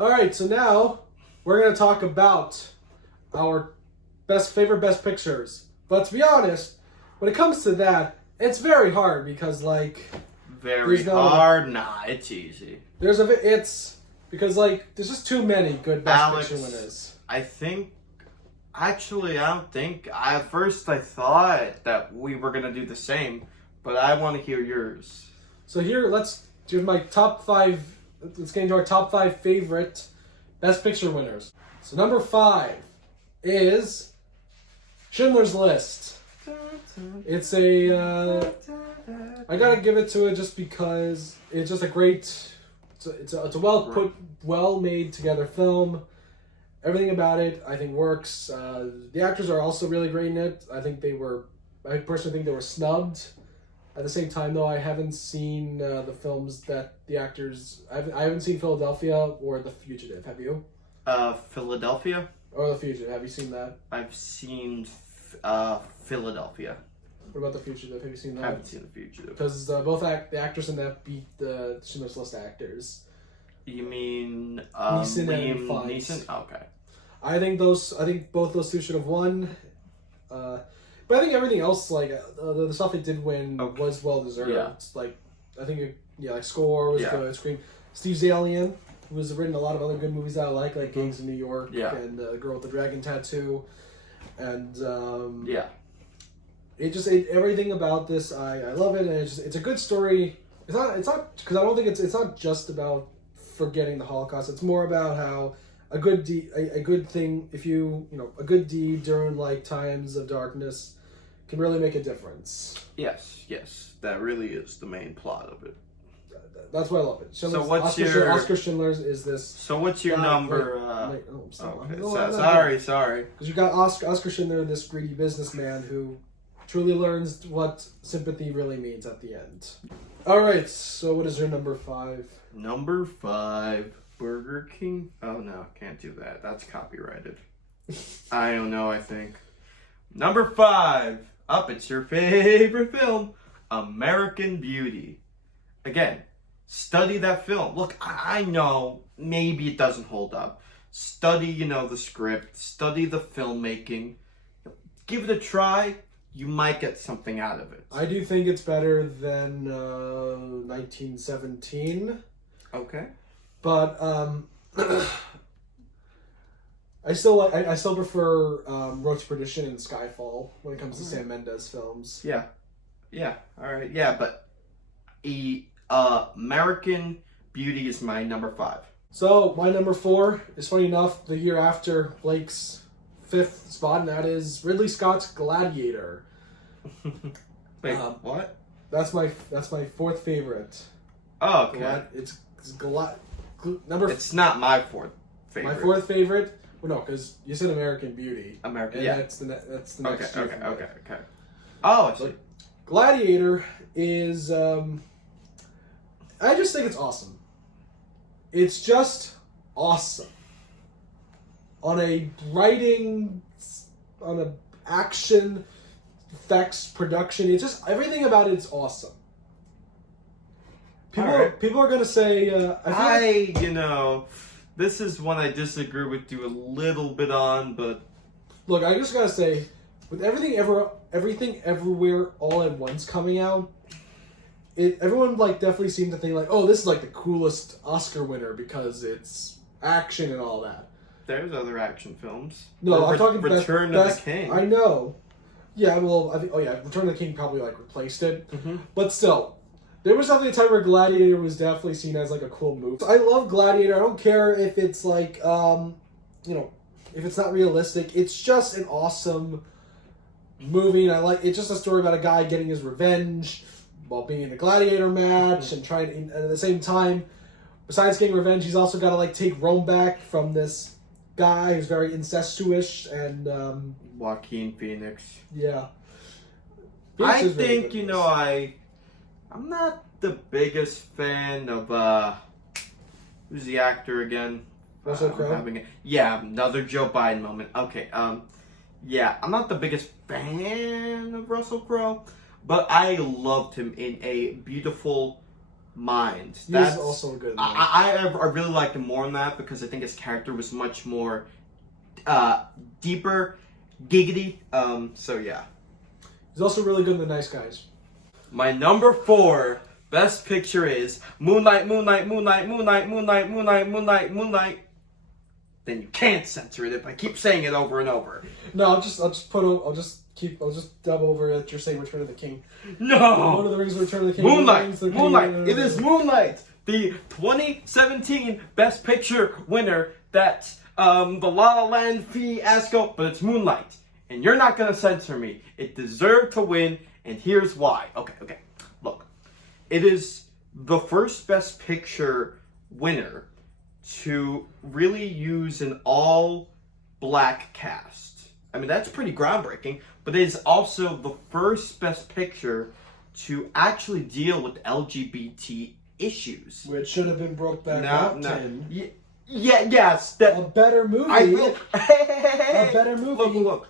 Alright, so now we're going to talk about our favorite best pictures. But to be honest, when it comes to that, it's very hard because, like... Very hard? Nah, it's easy. There's just too many good best picture winners. I think... Actually, I don't think... At first, I thought that we were going to do the same, but I want to hear yours. So here, let's do my top 5... Let's get into our top 5 favorite best picture winners. So number 5 is Schindler's List. It's a... I gotta give it to it just because it's just a great... It's a well made together film. Everything about it, I think, works. The actors are also really great in it. I personally think they were snubbed. At the same time, though, I haven't seen the films that the actors... I haven't seen Philadelphia or The Fugitive. Have you? Philadelphia? Or The Fugitive. Have you seen that? I've seen Philadelphia. What about The Fugitive? Have you seen that? I haven't seen The Fugitive. Because both the actors in that beat the Schindler's List actors. You mean Neeson Liam and Fiennes. Neeson? Okay. I think both those two should have won. But I think everything else, like the stuff it did win, was well deserved. Yeah. Like I think score was good. Scream. Steve Zalian, who has written a lot of other good movies that I like Gangs of New York and Girl with the Dragon Tattoo, and everything about this I love it, and it's a good story. It's not because I don't think it's not just about forgetting the Holocaust. It's more about how a good deed during like times of darkness can really make a difference. Yes, that really is the main plot of it. That's why I love it. So what's Oscar Schindler's is this? So what's your number? Sorry. Because you got Oscar Schindler, this greedy businessman who truly learns what sympathy really means at the end. All right. So what is your number 5? Number 5, Burger King. Oh no, can't do that. That's copyrighted. I don't know. I think number 5. It's your favorite film, American Beauty. Again, study that film. Look, I know maybe it doesn't hold up. Study, the script. Study the filmmaking. Give it a try. You might get something out of it. I do think it's better than 1917. Okay. But I still prefer Road to Perdition and Skyfall when it comes to Sam Mendes films. Yeah. All right. Yeah, but American Beauty is my number 5. So my number 4 is, funny enough, the year after Blake's 5th spot, and that is Ridley Scott's Gladiator. Wait, what? That's my 4th favorite. Oh, okay. It's not my 4th favorite. My 4th favorite. Well, no, because you said American Beauty. American. And that's the next. Okay. Oh, I see. Gladiator is. I just think it's awesome. It's just awesome. On a writing, on a action, effects, production, it's just everything about it is awesome. People are gonna say. This is one I disagree with you a little bit on, but look, I just gotta say, with everything everywhere, all at once coming out, everyone definitely seemed to think oh, this is the coolest Oscar winner because it's action and all that. There's other action films. No, I'm talking Return of the King. I know. Yeah, well, I think. Oh yeah, Return of the King probably replaced it, but still. There was definitely a time where Gladiator was definitely seen as a cool movie. I love Gladiator. I don't care if it's if it's not realistic. It's just an awesome movie, and it's just a story about a guy getting his revenge while being in a gladiator match and trying. And at the same time, besides getting revenge, he's also got to take Rome back from this guy who's very incestuous and Joaquin Phoenix. Yeah, I think I'm not the biggest fan of who's the actor again? Russell Crowe. Another Joe Biden moment. Okay, I'm not the biggest fan of Russell Crowe, but I loved him in A Beautiful mind. He is also good in that. I really liked him more in that because I think his character was much more deeper, giggity. So yeah. He's also really good in The Nice Guys. My number 4 best picture is Moonlight, Moonlight, Moonlight, Moonlight, Moonlight, Moonlight, Moonlight, Moonlight. Then you can't censor it if I keep saying it over and over. No, I'll just dub over that you're saying Return of the King. No! One of the Rings of Return of the King. Moonlight! Moonlight! It is Moonlight! The 2017 Best Picture winner that the La La Land fiasco, but it's Moonlight. And you're not gonna censor me. It deserved to win, and here's why. Okay. Look. It is the first Best Picture winner to really use an all-black cast. I mean, that's pretty groundbreaking, but it is also the first Best Picture to actually deal with LGBT issues. Which should have been Brokeback Mountain. Yes. A better movie. A better movie. Look.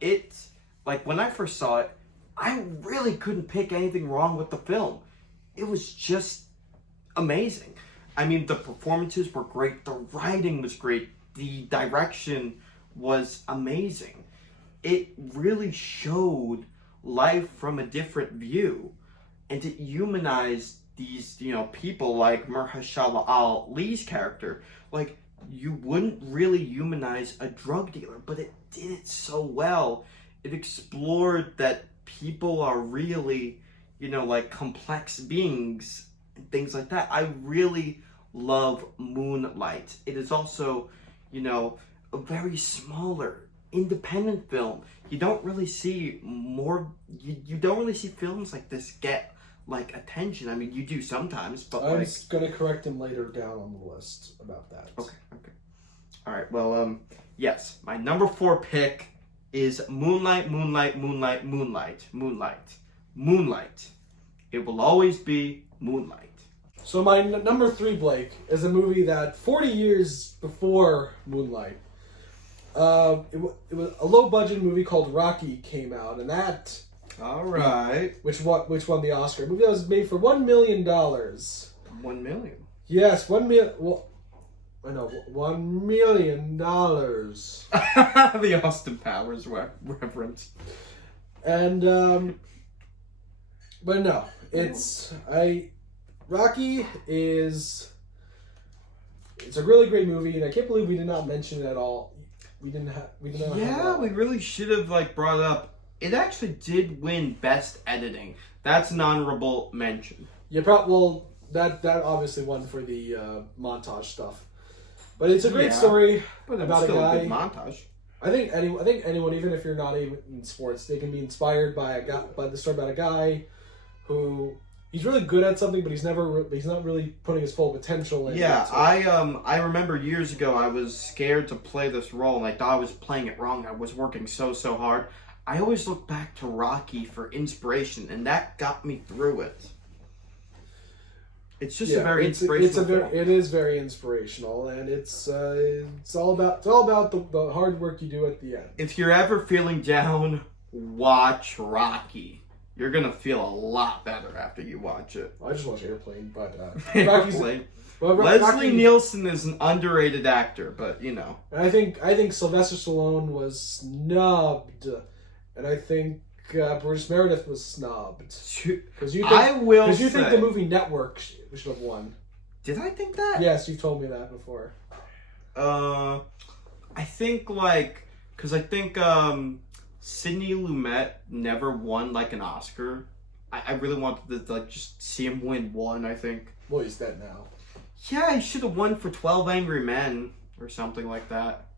It's, like, when I first saw it, I really couldn't pick anything wrong with the film. It was just amazing. I mean, the performances were great. The writing was great. The direction was amazing. It really showed life from a different view. And it humanized these, people like Mahershala Ali's character. Like, you wouldn't really humanize a drug dealer, but it did it so well. It explored that people are really, like complex beings and things like that. I really love Moonlight. It is also, a very smaller, independent film. You don't really see you don't really see films like this get like attention. I mean, you do sometimes, but I'm gonna correct him later down on the list about that. Okay. All right. Well, yes, my number 4 pick is Moonlight. It will always be Moonlight. So my number 3, Blake, is a movie that 40 years before Moonlight, it was a low-budget movie called Rocky came out, and that... All right. Which won the Oscar. A movie that was made for $1 million. $1 million? Yes, $1 million... Well, I know, $1 million. The Austin Powers reference. And, but no, Rocky is... It's a really great movie, and I can't believe we did not mention it at all. We really should have brought it up. It actually did win Best Editing. That's an honorable mention. Yeah, that obviously won for the montage stuff. But it's a great story about a guy. A good montage. I think anyone, even if you're not even in sports, they can be inspired by the story about a guy who he's really good at something, but he's not really putting his full potential in. Yeah, I remember years ago I was scared to play this role, and I thought I was playing it wrong. I was working so hard. I always look back to Rocky for inspiration, and that got me through it. It's just a very inspirational film. It is very inspirational, and it's all about the hard work you do at the end. If you're ever feeling down, watch Rocky. You're gonna feel a lot better after you watch it. I just watched Airplane, but Airplane. Leslie Nielsen is an underrated actor, but I think Sylvester Stallone was snubbed, and I think Bruce Meredith was snubbed. Because you think the movie Network should have won. Did I think that? Yes, you told me that before. I think because I think Sidney Lumet never won an Oscar. I really wanted to just see him win one. I think. Well, he's dead now. Yeah, he should have won for 12 Angry Men or something like that.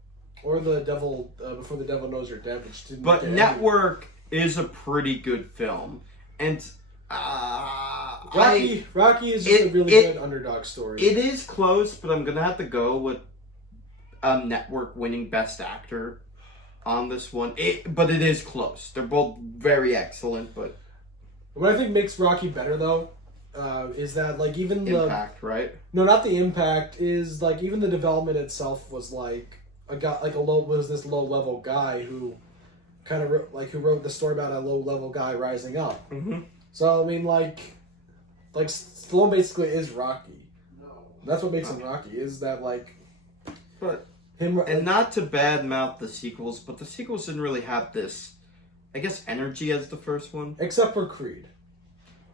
Or the Devil Before the Devil Knows You're Dead, which didn't. But Network is a pretty good film, and Rocky is just a really good underdog story. It is close, but I'm gonna have to go with Network winning Best Actor on this one. But it is close. They're both very excellent, but what I think makes Rocky better though is that even the impact, right? No, not the impact. Is even the development itself was this low level guy who kind of who wrote the story about a low level guy rising up. Mm-hmm. So I mean like Stallone basically is Rocky. That's what makes him Rocky. Is that like, But him and not to badmouth the sequels, but the sequels didn't really have this, I guess, energy as the first one. except for Creed.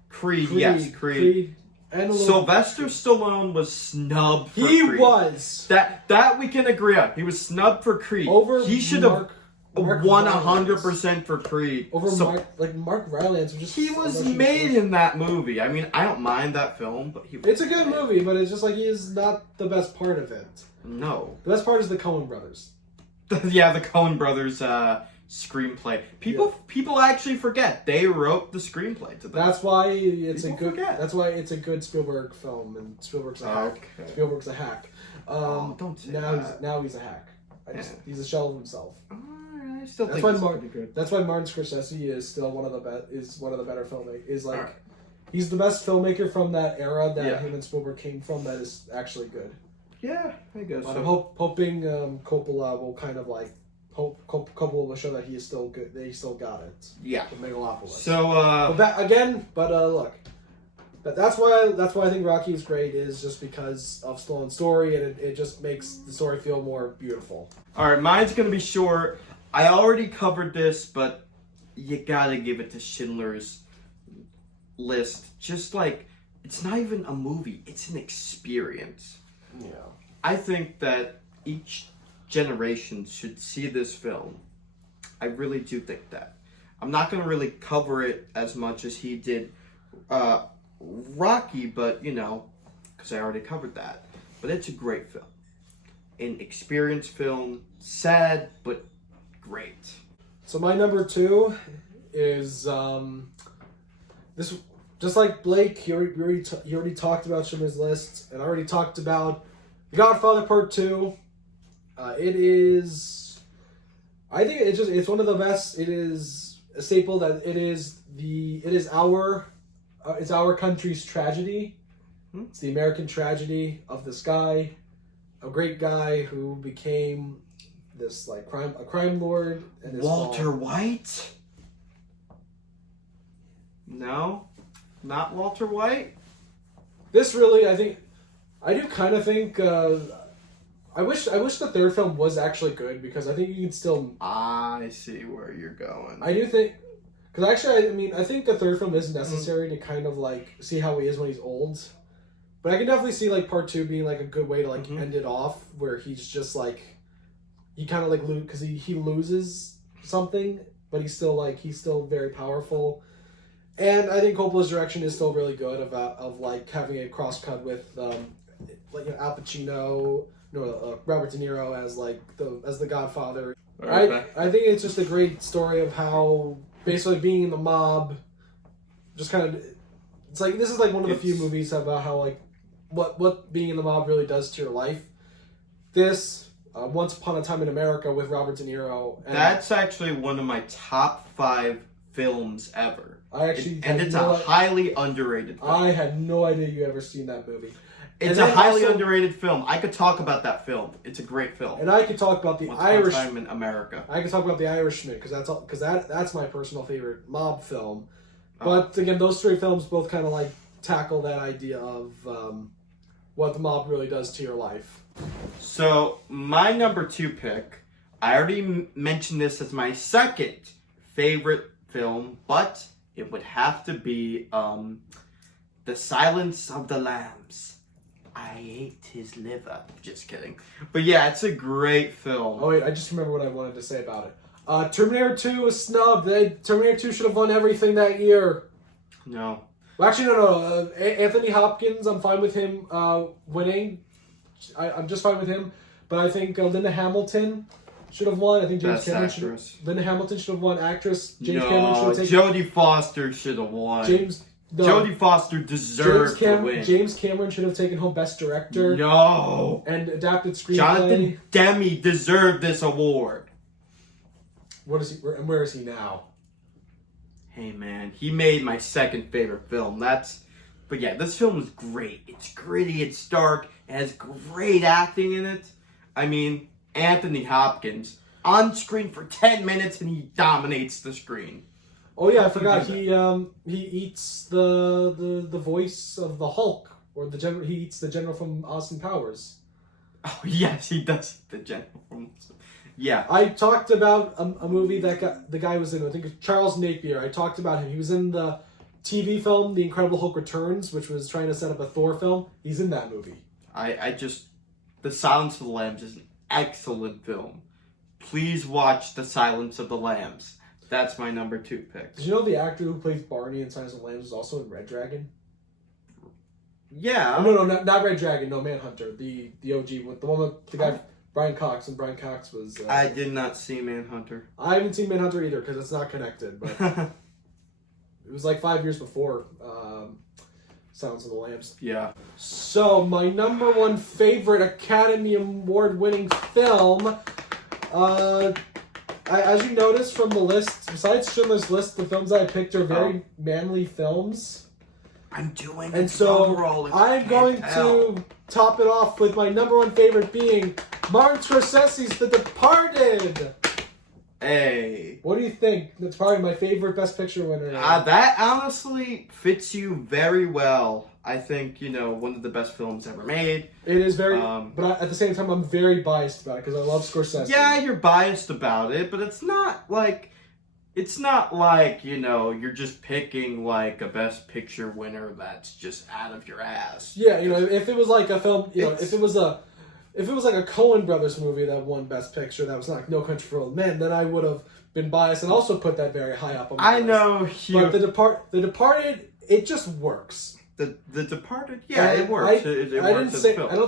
Creed, yes, Creed. And a little Sylvester Stallone was snubbed for He Creed. was That we can agree on. He was snubbed for Creed. over. He should have Mark won Rylance. 100% for Creed. Over So- Mark Rylance was just. He was made in that movie. I mean, I don't mind that film, but he was It's a good made. movie, but it's just like he is not the best part of it. No. The best part is the Coen brothers. Yeah, the Coen brothers screenplay. People actually forget they wrote the screenplay to that. That's why it's People a good. forget. That's why it's a good Spielberg film, and Spielberg's a hack. Okay. Spielberg's a hack. Don't say that. Now he's a hack. He's a shell of himself. I still That's think why it's Martin. pretty good. That's why Martin Scorsese is still one of the better filmmakers. Is like, Alright. he's the best filmmaker from that era that Yeah. him and Spielberg came from. That is actually good. Yeah, I guess. But So. I'm hoping Coppola will kind of like Coppola will show that he is still good. That he still got it. Yeah. With Megalopolis. So Look, that's why I think Rocky is great is just because of Stallone's story, and it just makes the story feel more beautiful. all right, mine's gonna be short. I already covered this, but you gotta give it to Schindler's List. Just like it's not even a movie; it's an experience. Yeah. I think that each generation should see this film. I really do think that. I'm not going to really cover it as much as he did Rocky, but, because I already covered that. But it's a great film. An experience film. Sad, but great. So my number 2 is this. Just like Blake, you already talked about Schindler's List, and I already talked about The Godfather Part 2. It is, I think it's one of the best. It is a staple that it's our country's tragedy. It's the American tragedy of this guy, a great guy who became this like a crime lord, and his Walter fall. White? No? Not Walter White? This really, I do kind of think. I wish the third film was actually good because I think you can still. I see where you're going. I do think, because actually, I think the third film is necessary to kind of like see how he is when he's old. But I can definitely see like part 2 being like a good way to like end it off, where he's just like, he kind of like because he loses something, but he's still very powerful. And I think Coppola's direction is still really good of like having a cross cut with like Al Pacino. Robert De Niro as the Godfather. Okay. I think it's just a great story of how basically being in the mob, just kind of, it's like this is like one of the few movies about how like what being in the mob really does to your life. This Once Upon a Time in America with Robert De Niro. And that's actually one of my top 5 films ever. It's a highly underrated film. I had no idea you ever seen that movie. It's a highly underrated film. I could talk about that film. It's a great film. And I could talk about the Once Irish. Upon a Time in America. I could talk about The Irishman because that's my personal favorite mob film. But again, those 3 films both kind of like tackle that idea of what the mob really does to your life. So my number 2 pick, I already mentioned this as my second favorite film, but it would have to be The Silence of the Lambs. I ate his liver. Just kidding. But yeah, it's a great film. Oh wait, I just remember what I wanted to say about it. Terminator 2 was snubbed. Terminator 2 should have won everything that year. No. Well, actually, no. Anthony Hopkins, I'm fine with him winning. I'm just fine with him. But I think Linda Hamilton should have won. I think Linda Hamilton should have won actress. Cameron should have taken. Jodie Foster should have won. Jodie Foster deserved to win. James Cameron should have taken home Best Director. No. And adapted screenplay. Jonathan Demme deserved this award. What is he? Where is he now? Hey man, he made my second favorite film. But yeah, this film is great. It's gritty, it's dark, it has great acting in it. I mean, Anthony Hopkins on screen for 10 minutes and he dominates the screen. Oh yeah, I How can forgot. you He eats the voice of the Hulk, or the general. He eats the general from Austin Powers. Oh yes, he does. The general from. Yeah. I talked about a movie that the guy was in. I think it's Charles Napier. I talked about him. He was in the TV film The Incredible Hulk Returns, which was trying to set up a Thor film. He's in that movie. I just. The Silence of the Lambs is an excellent film. Please watch The Silence of the Lambs. That's my number 2 pick. Did you know the actor who plays Barney in Silence of the Lambs is also in Red Dragon? Yeah. Oh, no, not Red Dragon. No, Manhunter. The OG one. The one with the guy Brian Cox, and Brian Cox was. I did not see Manhunter. I haven't seen Manhunter either because it's not connected. But it was like 5 years before Silence of the Lambs. Yeah. So my number 1 favorite Academy Award winning film. As you notice from the list, besides Schindler's List, the films I picked are very manly films. I'm doing And so I'm going to top it off with my number 1 favorite being Martin Scorsese's The Departed. Hey. What do you think? That's probably my favorite Best Picture winner. That honestly fits you very well. I think, one of the best films ever made. It is very, but at the same time, I'm very biased about it because I love Scorsese. Yeah, you're biased about it, but it's not like, you're just picking like a Best Picture winner that's just out of your ass. Yeah, if it was like a film, if it was like a Coen Brothers movie that won Best Picture, that was like No Country for Old Men, then I would have been biased and also put that very high up on my list. know. But The Departed, it just works. The Departed, yeah, it works. It works as a film. I don't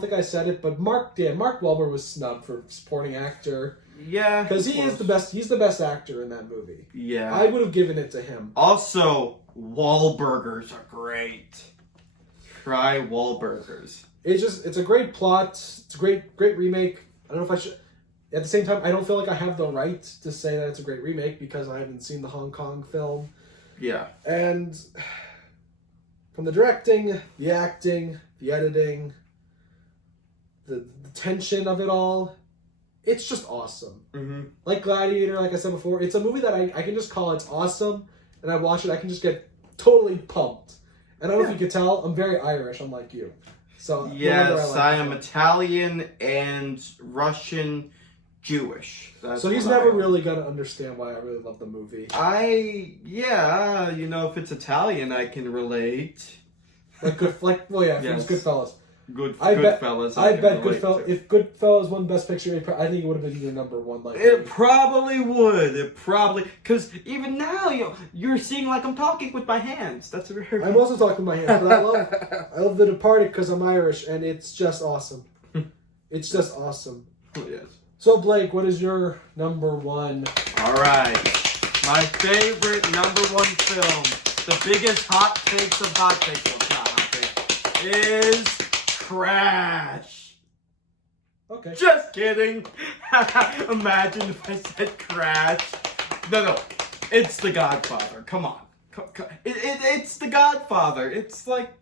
think I said it, but Mark Wahlberg was snubbed for supporting actor. Yeah, Because he is the best. He's the best actor in that movie. Yeah, I would have given it to him. Also, Wahlburgers are great. Try Wahlburgers. It's a great plot. It's a great remake. I don't know if I should. At the same time, I don't feel like I have the right to say that it's a great remake because I haven't seen the Hong Kong film. Yeah. And from the directing, the acting, the editing, the tension of it all, it's just awesome. Mm-hmm. Like Gladiator, like I said before, it's a movie that I can just call it's awesome, and I watch it, I can just get totally pumped. And I don't know if you could tell, I'm very Irish, unlike you. So yes, I am Italian and Russian Jewish. So he's never really gonna understand why I really love the movie. If it's Italian, I can relate. Yes. It was Goodfellas. Goodfellas. I bet Goodfellas. If Goodfellas won Best Picture, I think it would have been your number 1. It probably would. Because even now, you're seeing like I'm talking with my hands. That's very. I'm also talking with my hands, but I love The Departed because I'm Irish, and it's just awesome. It's just awesome. Yes. So Blake, what is your number 1? All right, my favorite number 1 film, the biggest hot takes of hot takes, well, it's not hot takes, is Crash. Okay. Just kidding. Imagine if I said Crash. No, it's The Godfather. Come on. It's The Godfather. It's like.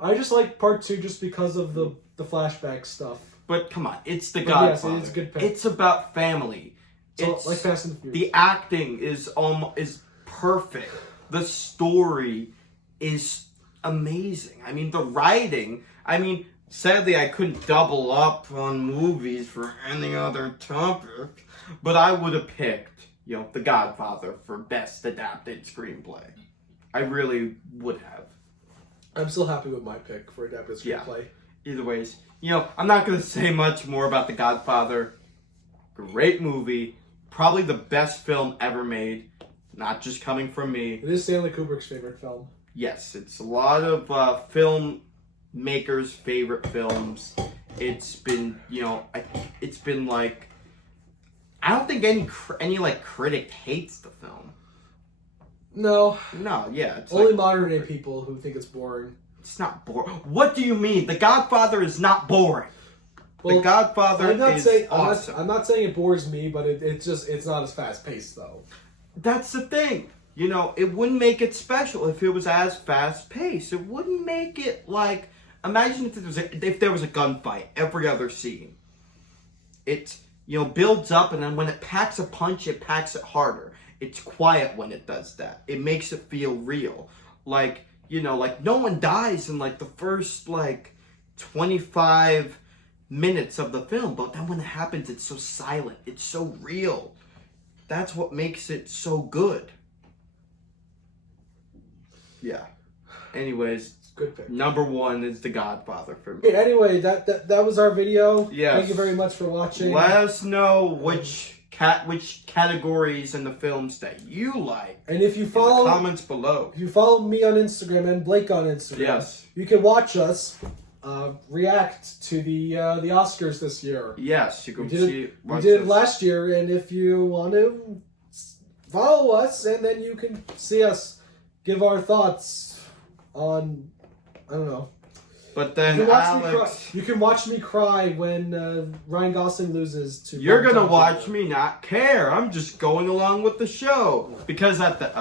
I just like part 2 just because of the flashback stuff. But come on, it's The Godfather. Yes, it is a good pick. It's about family. So, it's like Fast and the Furious. The acting is perfect. The story is amazing. I mean, the writing. I mean, sadly, I couldn't double up on movies for any other topic, but I would have picked, The Godfather for best adapted screenplay. I really would have. I'm still happy with my pick for adapted screenplay. Either ways, I'm not going to say much more about The Godfather. Great movie. Probably the best film ever made. Not just coming from me. It is Stanley Kubrick's favorite film. Yes, it's a lot of filmmakers' favorite films. It's been, it's been like, I don't think any critic hates the film. No. No, yeah. It's only modern day people who think it's boring. It's not boring. What do you mean? The Godfather is not boring. Well, The Godfather is awesome. I'm not saying it bores me, but it's not as fast paced though. That's the thing. It wouldn't make it special if it was as fast paced. It wouldn't make it like, imagine if there was a gunfight every other scene. It builds up, and then when it packs a punch, it packs it harder. It's quiet when it does that. It makes it feel real. Like, you know, like no one dies in like the first like 25 minutes of the film, but then when it happens, it's so silent. It's so real. That's what makes it so good. Yeah. Anyways, Good pick. number 1 is The Godfather for me. Okay, anyway, that was our video. Yes. Thank you very much for watching. Let us know which categories in the films that you like And if you in follow the comments below. If you follow me on Instagram and Blake on Instagram, Yes. you can watch us react to the Oscars this year. Yes, you can We did see. it, we watch did it this. last year, and if you want to follow us, and then you can see us give our thoughts on, I don't know. But You then can watch me cry. Alex, You can watch me cry when Ryan Gosling loses to. you're Bob gonna Dylan. watch me not care. I'm just going along with the show because at the